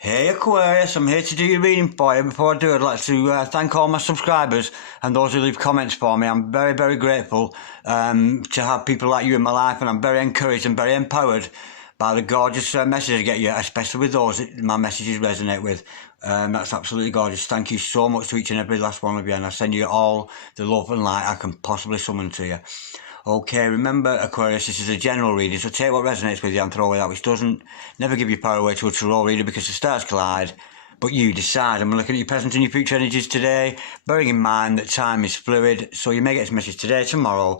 Hey Aquarius, I'm here to do your reading for you. Before I do, I'd like to thank all my subscribers and those who leave comments for me. I'm very, very grateful to have people like you in my life, and I'm very encouraged and very empowered by the gorgeous messages I get you, especially with those that my messages resonate with. That's absolutely gorgeous. Thank you so much to each and every last one of you, and I send you all the love and light I can possibly summon to you. Okay, remember Aquarius, this is a general reading, so take what resonates with you and throw away that which doesn't. Never give your power away to a tarot reader because the stars collide, but you decide. I'm looking at your present and your future energies today, bearing in mind that time is fluid, so you may get this message today, tomorrow,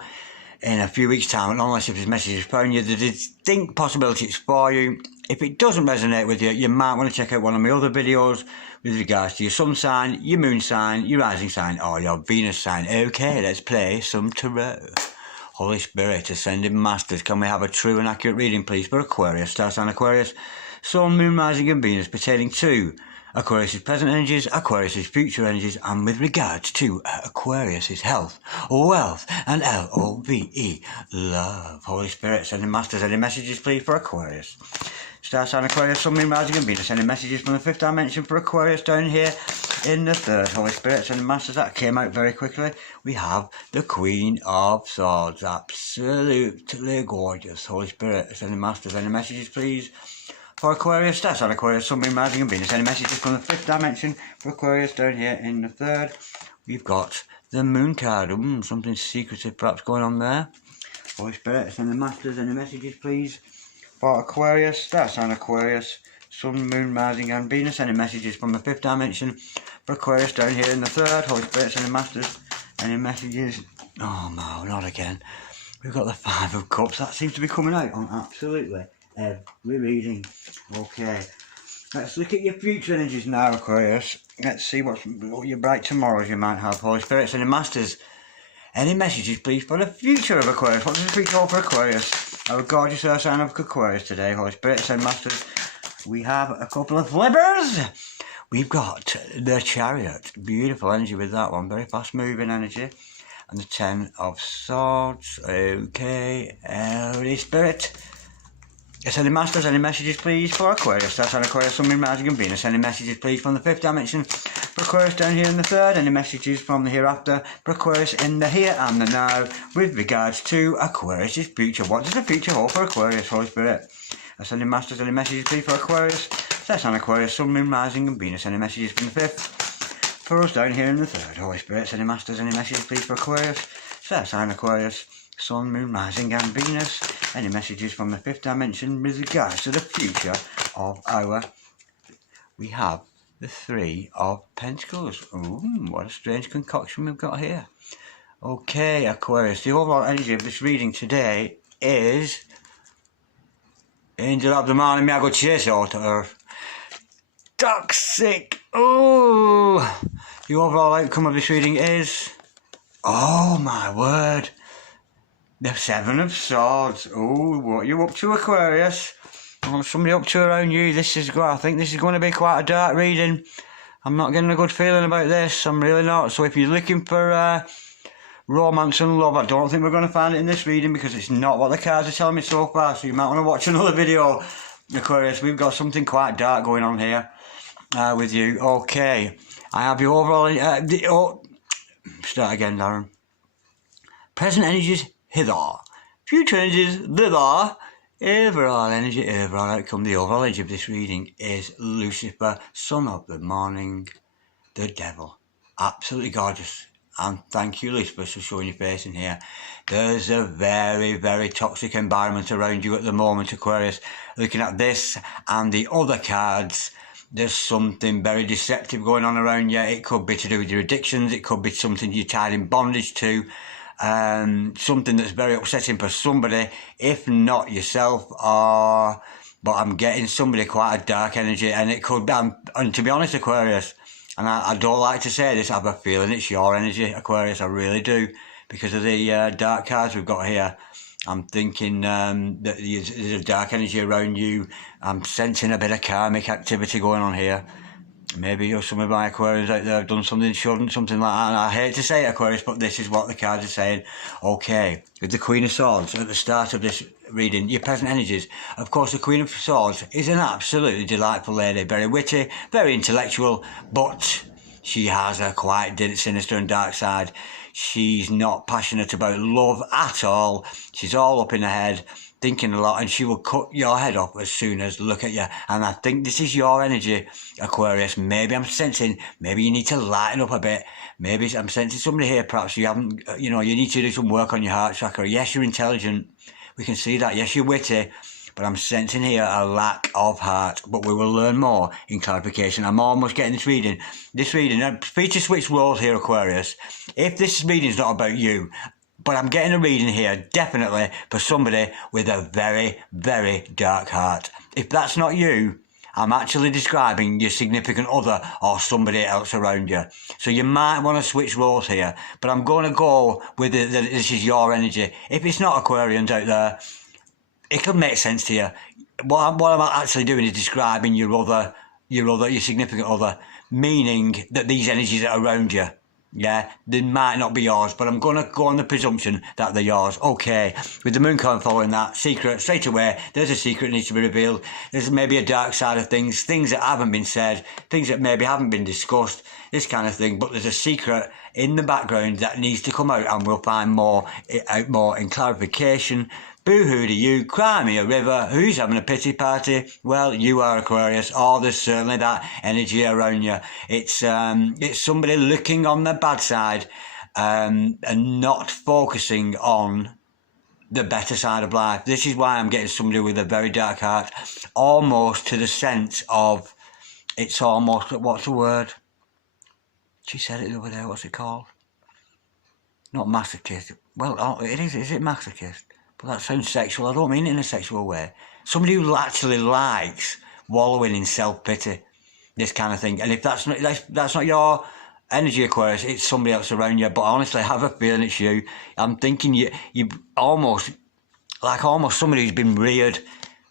in a few weeks' time, and unless if this message is found you, the distinct possibility it's for you. If it doesn't resonate with you, you might want to check out one of my other videos with regards to your sun sign, your moon sign, your rising sign, or your Venus sign. Okay, let's play some tarot. Holy Spirit, Ascending Masters, can we have a true and accurate reading, please, for Aquarius, star sign Aquarius, Sun, Moon, Rising and Venus, pertaining to Aquarius' present energies, Aquarius' future energies, and with regards to Aquarius' health, wealth, and L-O-V-E, love. Holy Spirit, Ascending Masters, any messages, please, for Aquarius? Star sign Aquarius, Sun, Moon, Rising and Venus, any messages from the fifth dimension for Aquarius down here in the third? Holy Spirit, and Masters, that came out very quickly. We have the Queen of Swords, absolutely gorgeous. Holy Spirit, sending Masters, any messages please for Aquarius? Star sign Aquarius, Sun, Moon, Rising and Venus, any messages from the fifth dimension for Aquarius down here in the third? We've got the Moon card. Something secretive perhaps going on there. Holy Spirit, sending Masters, any messages please for Aquarius? Star sign Aquarius, Sun, Moon, Rising and Venus, any messages from the fifth dimension for Aquarius down here in the third? Holy Spirit, any masters, any messages? Oh no, not again. We've got the Five of Cups. That seems to be coming out on absolutely every reading. Okay, let's look at your future energies now, Aquarius. Let's see what your bright tomorrows you might have. Holy Spirit, any masters, any messages please for the future of Aquarius? What does the future hold for Aquarius? Our gorgeous earth sign of Aquarius today. Holy Spirit, send masters. We have a couple of flippers. We've got the Chariot. Beautiful energy with that one. Very fast moving energy. And the Ten of Swords. Okay. Holy Spirit. Any masters, any messages please for Aquarius? That's an Aquarius, Sun, Moon, Rising and Venus. Any messages please from the fifth dimension for Aquarius down here in the third? Any messages from the hereafter for Aquarius in the here and the now with regards to Aquarius' future? What does the future hold for Aquarius, Holy Spirit? Ascending Masters, any messages please for Aquarius? That's an Aquarius, Sun, Moon, Rising and Venus. Any messages from the fifth for us down here in the third? Holy Spirit, any masters, any messages please for Aquarius? That's an Aquarius, Sun, Moon, Rising and Venus. Any messages from the fifth dimension with regards to the future of our... We have the Three of Pentacles. What a strange concoction we've got here. Okay, Aquarius, the overall energy of this reading today is... Angel of the morning, may I go chase out of Earth. Toxic. The overall outcome of this reading is... Oh my word. The Seven of Swords. What are you up to, Aquarius? What's somebody up to around you? I think this is going to be quite a dark reading. I'm not getting a good feeling about this. I'm really not. So if you're looking for romance and love, I don't think we're going to find it in this reading because it's not what the cards are telling me so far. So you might want to watch another video, Aquarius. We've got something quite dark going on here with you. Okay. I have your overall... Start again, Darren. Present energies, hither. Future energies, thither. Overall energy, overall outcome. The overall energy of this reading is Lucifer, son of the morning, the devil. Absolutely gorgeous. And thank you, Lucifer, for showing your face in here. There's a very, very toxic environment around you at the moment, Aquarius. Looking at this and the other cards, there's something very deceptive going on around you. It could be to do with your addictions. It could be something you're tied in bondage to. Something that's very upsetting for somebody, if not yourself, but I'm getting somebody quite a dark energy, and it could be, and to be honest, Aquarius, and I don't like to say this, I have a feeling it's your energy, Aquarius, I really do, because of the dark cards we've got here. I'm thinking that there's a dark energy around you. I'm sensing a bit of karmic activity going on here. Maybe some of my Aquarians out there have done something shouldn't, something like that. And I hate to say it, Aquarius, but this is what the cards are saying. Okay, with the Queen of Swords at the start of this reading, your present energies. Of course, the Queen of Swords is an absolutely delightful lady, very witty, very intellectual, but she has a quite sinister and dark side. She's not passionate about love at all. She's all up in her head, thinking a lot, and she will cut your head off as soon as look at you. And I think this is your energy, Aquarius. Maybe I'm sensing, maybe you need to lighten up a bit. Maybe I'm sensing somebody here, perhaps you haven't, you need to do some work on your heart chakra. Yes, you're intelligent. We can see that. Yes, you're witty. But I'm sensing here a lack of heart. But we will learn more in clarification. I'm almost getting this reading. Free to switch roles here, Aquarius. If this reading's not about you, but I'm getting a reading here, definitely, for somebody with a very, very dark heart. If that's not you, I'm actually describing your significant other or somebody else around you. So you might want to switch roles here. But I'm going to go with this is your energy. If it's not Aquarians out there, it'll make sense to you. What I'm actually doing is describing your significant other, meaning that these energies are around you. Yeah, they might not be yours, but I'm going to go on the presumption that they're yours. Okay, with the moon card following that, secret, straight away, there's a secret that needs to be revealed. There's maybe a dark side of things that haven't been said, things that maybe haven't been discussed, this kind of thing, but there's a secret in the background that needs to come out, and we'll find more in clarification. Boo-hoo to you, cry me a river, who's having a pity party? Well, you are, Aquarius, or there's certainly that energy around you. It's somebody looking on the bad side and not focusing on the better side of life. This is why I'm getting somebody with a very dark heart, almost to the sense of, it's almost, what's the word? She said it the other day, what's it called? Not masochist. Well, it is it masochist? But that sounds sexual. I don't mean it in a sexual way. Somebody who actually likes wallowing in self-pity, this kind of thing. And if that's not your energy, Aquarius, it's somebody else around you. But honestly, I have a feeling it's you. I'm thinking you almost somebody who's been reared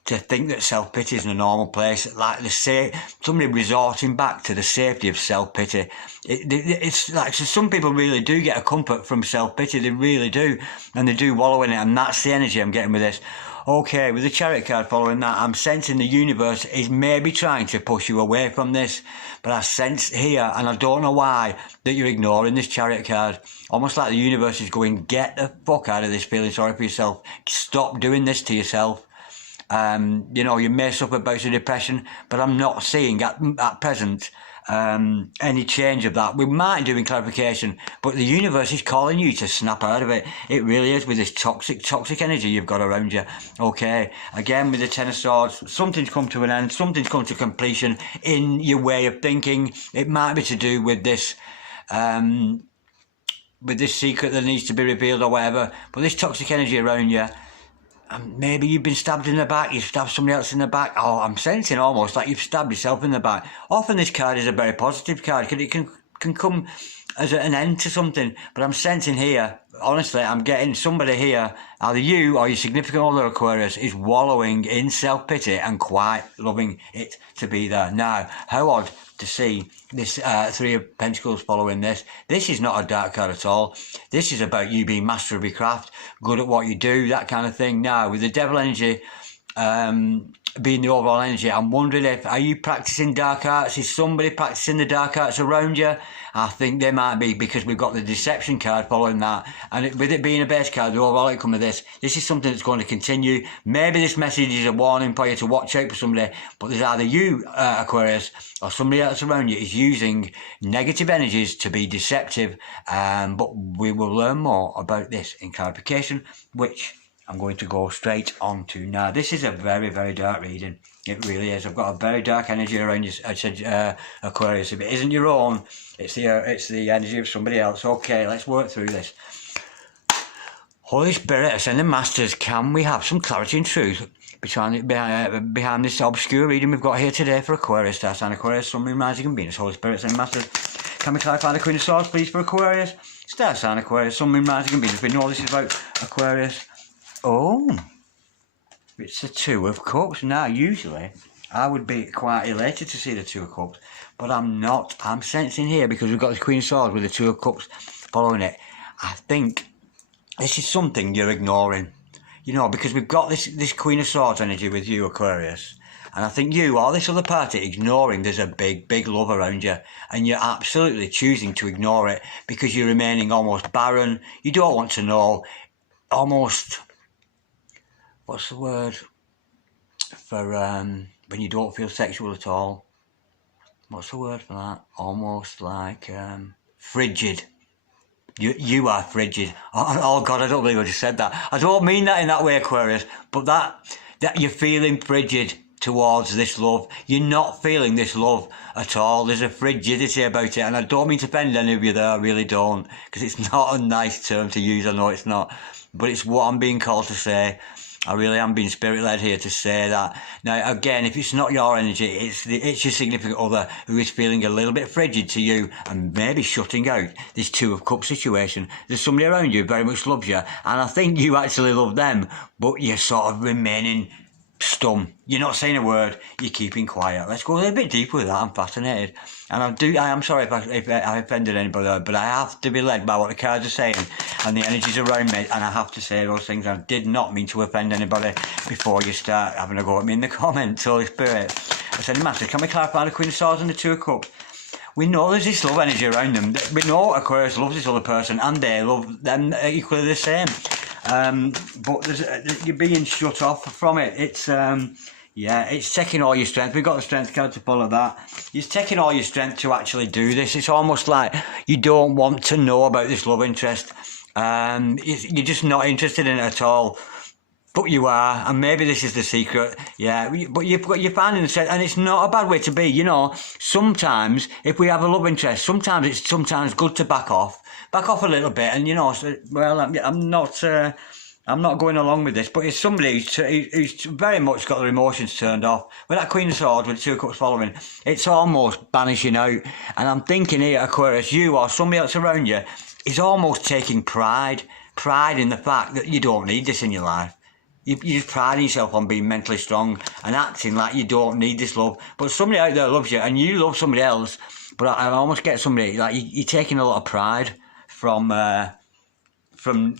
to think that self-pity is in a normal place, like somebody resorting back to the safety of self-pity. It's like, so some people really do get a comfort from self-pity, they really do, and they do wallow in it, and that's the energy I'm getting with this. Okay, with the Chariot card following that, I'm sensing the universe is maybe trying to push you away from this, but I sense here, and I don't know why, that you're ignoring this Chariot card. Almost like the universe is going, get the fuck out of this feeling sorry for yourself. Stop doing this to yourself. You may suffer bouts of depression, but I'm not seeing at present any change of that. We might do in clarification, but the universe is calling you to snap out of it. It really is, with this toxic energy you've got around you. Okay, again with the Ten of Swords, something's come to an end, something's come to completion in your way of thinking. It might be to do with this secret that needs to be revealed or whatever, but this toxic energy around you. Maybe you've been stabbed in the back, you've stabbed somebody else in the back. Oh, I'm sensing almost like you've stabbed yourself in the back. Often this card is a very positive card, because it can come as an end to something. But I'm sensing here, honestly, I'm getting somebody here, either you or your significant other, Aquarius, is wallowing in self-pity and quite loving it to be there. Now, how odd to see this Three of Pentacles following this. This is not a dark card at all. This is about you being master of your craft, good at what you do, that kind of thing. Now, with the Devil energy being the overall energy, I'm wondering are you practicing dark arts? Is somebody practicing the dark arts around you? I think they might be, because we've got the Deception card following that. And with it being a base card, the overall outcome of this is something that's going to continue. Maybe this message is a warning for you to watch out for somebody, but there's either you, Aquarius, or somebody else around you is using negative energies to be deceptive. But we will learn more about this in clarification, which I'm going to go straight on to now. This is a very, very dark reading. It really is. I've got a very dark energy around you, Aquarius. If it isn't your own, it's the energy of somebody else. Okay, let's work through this. Holy Spirit, Ascending Masters, can we have some clarity and truth behind this obscure reading we've got here today for Aquarius, Star Sign Aquarius, Sun, Moon, Rising and Venus? Holy Spirit, Ascending Masters, can we clarify the Queen of Swords, please, for Aquarius, Star Sign Aquarius, Sun, Moon, Rising and Venus? We know this is about Aquarius. Oh, it's the Two of Cups. Now, usually, I would be quite elated to see the Two of Cups, but I'm not. I'm sensing here, because we've got the Queen of Swords with the Two of Cups following it. I think this is something you're ignoring. You know, because we've got this Queen of Swords energy with you, Aquarius. And I think you or this other party ignoring there's a big, big love around you. And you're absolutely choosing to ignore it because you're remaining almost barren. You don't want to know. Almost, what's the word for when you don't feel sexual at all? What's the word for that? Almost like frigid. You are frigid. Oh God, I don't believe I just said that. I don't mean that in that way, Aquarius, but that you're feeling frigid towards this love. You're not feeling this love at all. There's a frigidity about it, and I don't mean to offend any of you there, I really don't, because it's not a nice term to use, I know it's not, but it's what I'm being called to say. I really am being spirit-led here to say that. Now, again, if it's not your energy, it's your significant other who is feeling a little bit frigid to you and maybe shutting out this Two of Cups situation. There's somebody around you who very much loves you, and I think you actually love them, but you're sort of remaining stum. You're not saying a word, you're keeping quiet. Let's go a little bit deeper with that. I'm fascinated. And I am sorry if I offended anybody, but I have to be led by what the cards are saying and the energies around me, and I have to say those things. I did not mean to offend anybody before you start having a go at me in the comments. Holy Spirit. I said, Master, can we clarify the Queen of Swords and the Two of Cups? We know there's this love energy around them. We know Aquarius loves this other person and they love them equally the same. But you're being shut off from it. It's it's taking all your strength. We've got the strength card to follow that. It's taking all your strength to actually do this. It's almost like you don't want to know about this love interest. You're just not interested in it at all. But you are, and maybe this is the secret. Yeah, but you're finding the strength, and it's not a bad way to be. You know, sometimes if we have a love interest, sometimes it's good to back off a little bit, and you know, well, I'm not going along with this, but it's somebody who's very much got their emotions turned off. With that Queen of Swords with Two of Cups following, it's almost banishing out. And I'm thinking here, Aquarius, you or somebody else around you is almost taking pride in the fact that you don't need this in your life. You're just priding yourself on being mentally strong and acting like you don't need this love. But somebody out there loves you, and you love somebody else. But I almost get somebody, like, you're taking a lot of pride from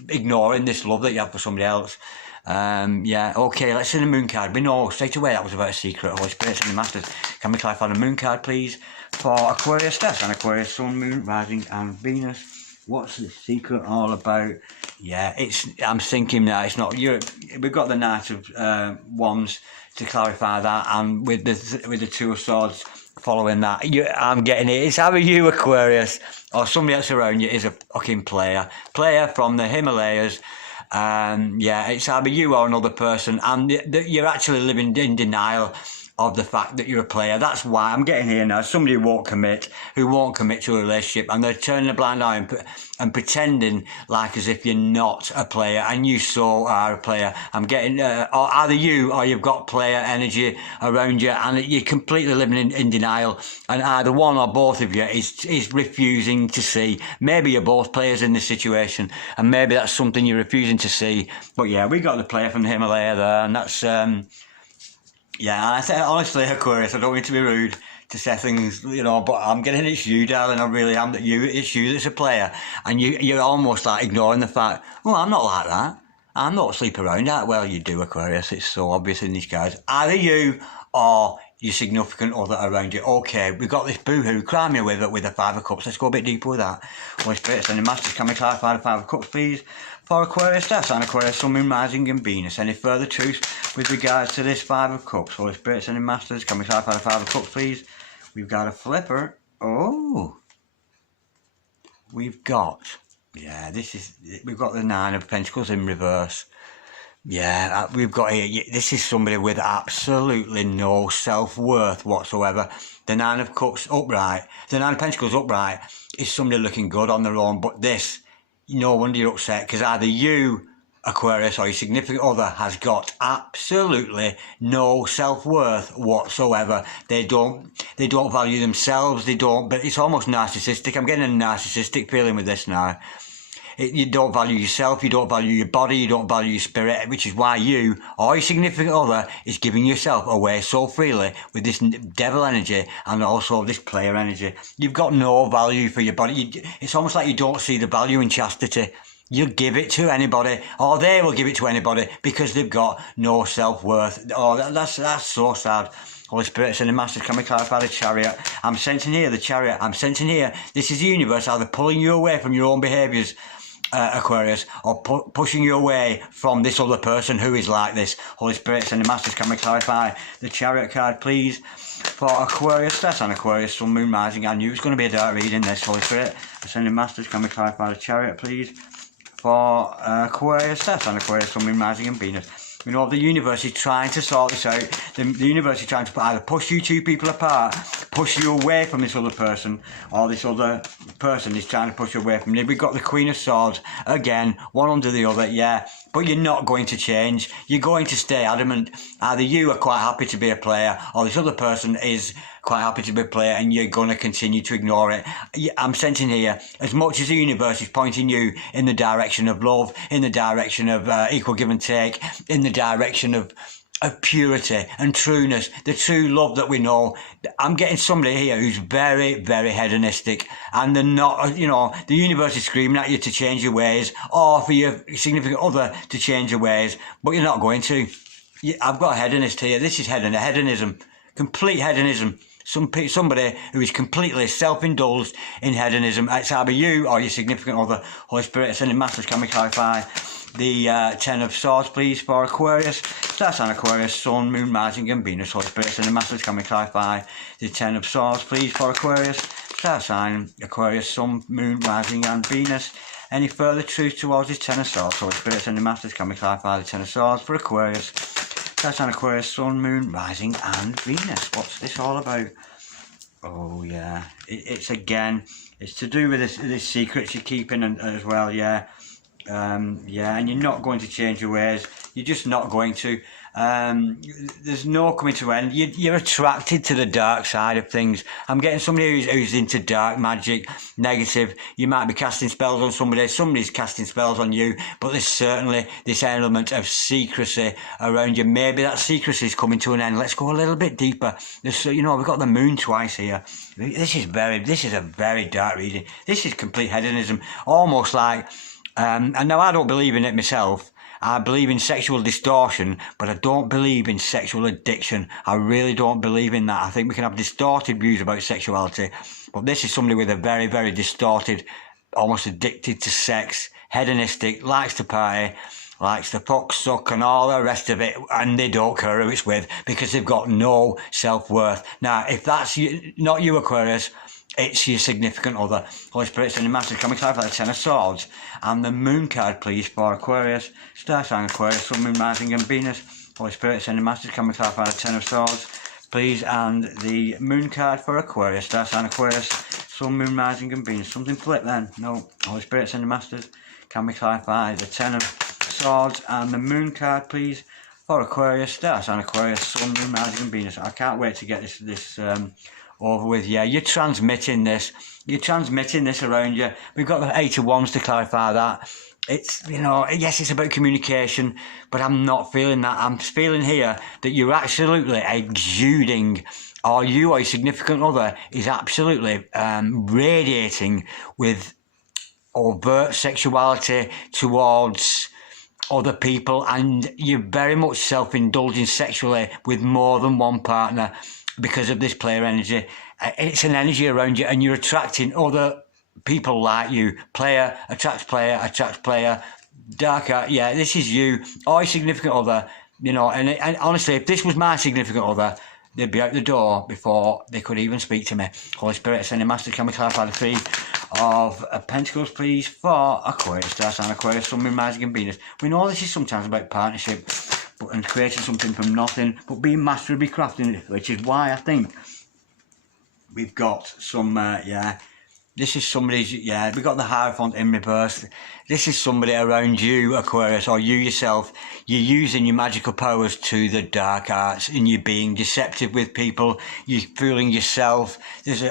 ignoring this love that you have for somebody else. Okay, let's see the Moon card. We know straight away that was about a secret. Holy Spirit and the Masters. Can we clarify the Moon card, please, for Aquarius? That's an Aquarius, Sun, Moon, Rising and Venus. What's the secret all about? Yeah, I'm thinking that it's not you. We've got the Knight of Wands to clarify that, and with the Two of Swords following that, I'm getting it. It's either you, Aquarius, or somebody else around you is a fucking player from the Himalayas. It's either you or another person, and you're actually living in denial of the fact that you're a player. That's why I'm getting here now. Somebody who won't commit to a relationship, and they're turning a blind eye and pretending like as if you're not a player, and you so are a player. I'm getting or either you or you've got player energy around you, and you're completely living in denial, and either one or both of you is refusing to see. Maybe you're both players in this situation, and maybe that's something you're refusing to see. But yeah, we got the player from the Himalaya there, and that's I say honestly, Aquarius, I don't mean to be rude to say things, you know, but I'm getting it's you, darling. I really am. It's you that's a player, and you're almost like ignoring the fact. Well, I'm not like that. I'm not sleep around that. Well, you do, Aquarius. It's so obvious in these guys. Either you or your significant other around you. Okay, we've got this boohoo cry me with the Five of Cups. Let's go a bit deeper with that. Holy Spirit, and the Masters, can we clarify the Five of Cups, please? For Aquarius, that's an Aquarius, Sun, Moon, Rising and Venus. Any further truth with regards to this Five of Cups? Holy Spirit, and the Masters, can we clarify the Five of Cups, please? We've got a flipper. Oh, we've got the Nine of Pentacles in reverse. Yeah, we've got here, this is somebody with absolutely no self-worth whatsoever. The Nine of Cups upright, the Nine of Pentacles upright is somebody looking good on their own, but this, no wonder you're upset, because either you, Aquarius, or your significant other has got absolutely no self-worth whatsoever. They don't value themselves, but it's almost narcissistic. I'm getting a narcissistic feeling with this now. You don't value yourself, you don't value your body, you don't value your spirit, which is why you or your significant other is giving yourself away so freely with this devil energy and also this player energy. You've got no value for your body. It's almost like you don't see the value in chastity. You'll give it to anybody, or they will give it to anybody because they've got no self-worth. Oh, that's so sad. Holy Spirit, sending masters, can we clarify the Chariot? I'm sensing here the Chariot. I'm sensing here, this is the universe either pulling you away from your own behaviours, Aquarius, or pushing you away from this other person who is like this. Holy Spirit, sending masters, can we clarify the Chariot card, please? For Aquarius, that's an Aquarius, Sun, Moon, Rising. I knew it was going to be a dark reading this. Holy Spirit, sending masters, can we clarify the Chariot, please? For Aquarius, that's an Aquarius, Sun, Moon, Rising and Venus. You know, the universe is trying to sort this out. The universe is trying to either push you two people apart, push you away from this other person, or this other person is trying to push you away from you. We've got the Queen of Swords, again, one under the other, yeah. But you're not going to change. You're going to stay adamant. Either you are quite happy to be a player, or this other person is quite happy to be a player, and you're going to continue to ignore it. I'm sensing here, as much as the universe is pointing you in the direction of love, in the direction of equal give and take, in the direction of purity and trueness, the true love that we know. I'm getting somebody here who's very, very hedonistic, and they're not, you know, the universe is screaming at you to change your ways, or for your significant other to change your ways, but you're not going to. I've got a hedonist here. This is hedonism, complete hedonism. Somebody who is completely self-indulged in hedonism. It's either you or your significant other. Holy Spirit, sending masters, can we clarify the Ten of Swords, please, for Aquarius? That's an Aquarius, Sun, Moon, Rising and Venus. Holy Spirit, sending masters, can we clarify the Ten of Swords, please, for Aquarius? That's an Aquarius, Sun, Moon, Rising and Venus. Any further truth towards this Ten of Swords? Holy Spirit, sending masters, can we clarify the Ten of Swords for Aquarius? That's an Aquarius, Sun, Moon, Rising and Venus. What's this all about? Oh yeah, it's again, it's to do with this secrets you're keeping and as well, yeah. Yeah, and you're not going to change your ways. You're just not going to. There's no coming to end. You're attracted to the dark side of things. I'm getting somebody who's into dark magic, negative. You might be casting spells on somebody. Somebody's casting spells on you. But there's certainly this element of secrecy around you. Maybe that secrecy is coming to an end. Let's go a little bit deeper. You know, we've got the moon twice here. This is a very dark reading. This is complete hedonism. Almost like, and now I don't believe in it myself. I believe in sexual distortion, but I don't believe in sexual addiction. I really don't believe in that. I think we can have distorted views about sexuality, but this is somebody with a very, very distorted, almost addicted to sex, hedonistic, likes to party, likes to fuck, suck and all the rest of it, and they don't care who it's with because they've got no self-worth. Now, if that's not you, Aquarius, it's your significant other. Holy Spirit, sending masters, can we clarify the Ten of Swords and the Moon card, please, for Aquarius? Star sign Aquarius, Sun, Moon, Rising and Venus. Holy Spirit, sending masters, can we clarify the Ten of Swords, please, and the Moon card for Aquarius? Star sign Aquarius, Sun, Moon, Rising and Venus. Something flipped then? No. Holy Spirit, sending masters, can we clarify the Ten of Swords and the Moon card, please, for Aquarius? Star sign Aquarius, Sun, Moon, Rising and Venus. I can't wait to get this over with. Yeah, you're transmitting this around you. We've got the Eight of Wands to clarify that. It's, you know, yes, it's about communication, but I'm not feeling that. I'm feeling here that you're absolutely exuding, or you or your significant other is absolutely radiating with overt sexuality towards other people, and you're very much self-indulging sexually with more than one partner because of this player energy. It's an energy around you, and you're attracting other people like you. Player attracts player, darker. Yeah, this is you or your significant other, you know, and honestly, if this was my significant other, they'd be out the door before they could even speak to me. Holy Spirit, sending master, can we clarify the Three of Pentacles, please, for Aquarius, Star sign Aquarius, Sun, Moon, Rising and Venus. We know this is sometimes about partnership and creating something from nothing, but being masterfully crafting it, which is why I think we've got some, This is somebody's, yeah, we got the Hierophant in reverse. This is somebody around you, Aquarius, or you yourself. You're using your magical powers to the dark arts and you're being deceptive with people. You're fooling yourself. This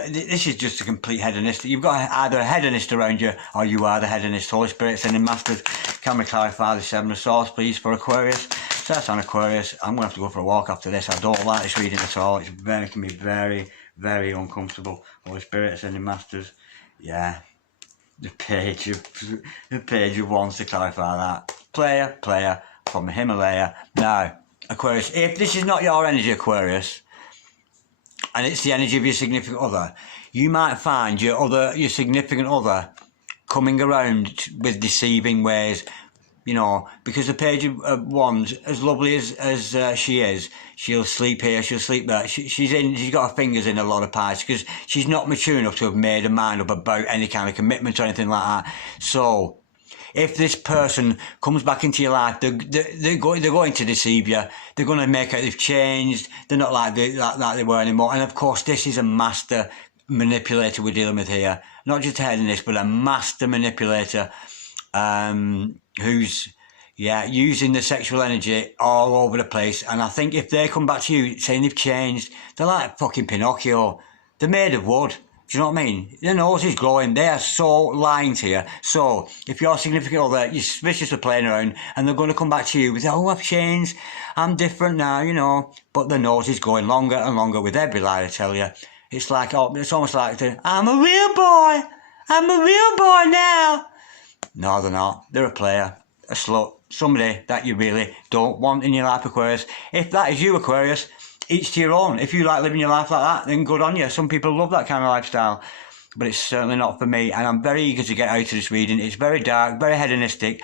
is just a complete hedonist. You've got either a hedonist around you or you are the hedonist. Holy Spirit, sending masters. Can we clarify the Seven of Swords, please, for Aquarius? So that's on Aquarius. I'm going to have to go for a walk after this. I don't like this reading at all. It can be very, very uncomfortable. Holy Spirit, sending masters. Yeah, the page of wands to clarify that. Player from the Himalaya. Now, Aquarius, if this is not your energy, Aquarius, and it's the energy of your significant other, you might find your significant other coming around with deceiving ways. You know, because the page of wands, as lovely as she is, she'll sleep here, she'll sleep there. She's got her fingers in a lot of pies because she's not mature enough to have made her mind up about any kind of commitment or anything like that. So, if this person comes back into your life, they're going to deceive you. They're going to make out they've changed. They're not like they were anymore. And of course, this is a master manipulator we're dealing with here. Not just a hedonist, but a master manipulator. Who's using the sexual energy all over the place. And I think if they come back to you saying they've changed, they're like fucking Pinocchio. They're made of wood. Do you know what I mean? Their nose is glowing. They are so lying to you. So if you're significant other, you're suspicious of playing around, and they're going to come back to you with, oh, I've changed, I'm different now, you know. But the nose is going longer and longer with every lie I tell you. It's like, it's almost like, I'm a real boy. I'm a real boy now. No, they're not. They're a player, a slut, somebody that you really don't want in your life, Aquarius. If that is you, Aquarius, each to your own. If you like living your life like that, then good on you. Some people love that kind of lifestyle, but it's certainly not for me. And I'm very eager to get out of this reading. It's very dark, very hedonistic.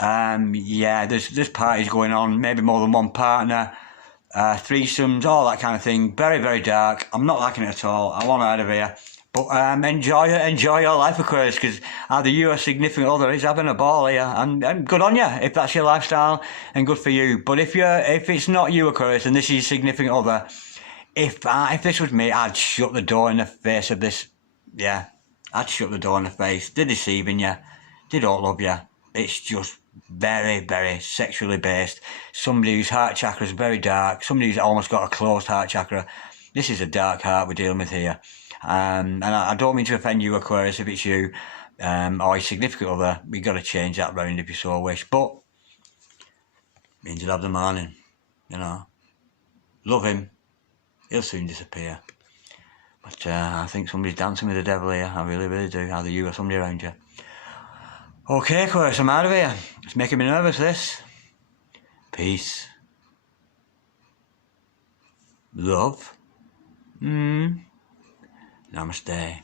There's parties going on, maybe more than one partner, threesomes, all that kind of thing. Very, very dark. I'm not liking it at all. I want out of here. But enjoy your life, Aquarius, because either you or significant other is having a ball here, and good on you if that's your lifestyle, and good for you. But if it's not you, Aquarius, and this is your significant other, if this was me, I'd shut the door in the face of this. Yeah, I'd shut the door in the face. They're deceiving you. They don't love you. It's just very, very sexually based. Somebody whose heart chakra is very dark. Somebody who's almost got a closed heart chakra. This is a dark heart we're dealing with here. And I don't mean to offend you, Aquarius, if it's you or your significant other. We've got to change that round if you so wish. But means you'll have the morning, you know. Love him. He'll soon disappear. But I think somebody's dancing with the devil here. I really, really do. Either you or somebody around you. Okay, Aquarius, I'm out of here. It's making me nervous, this. Peace. Love. Namaste.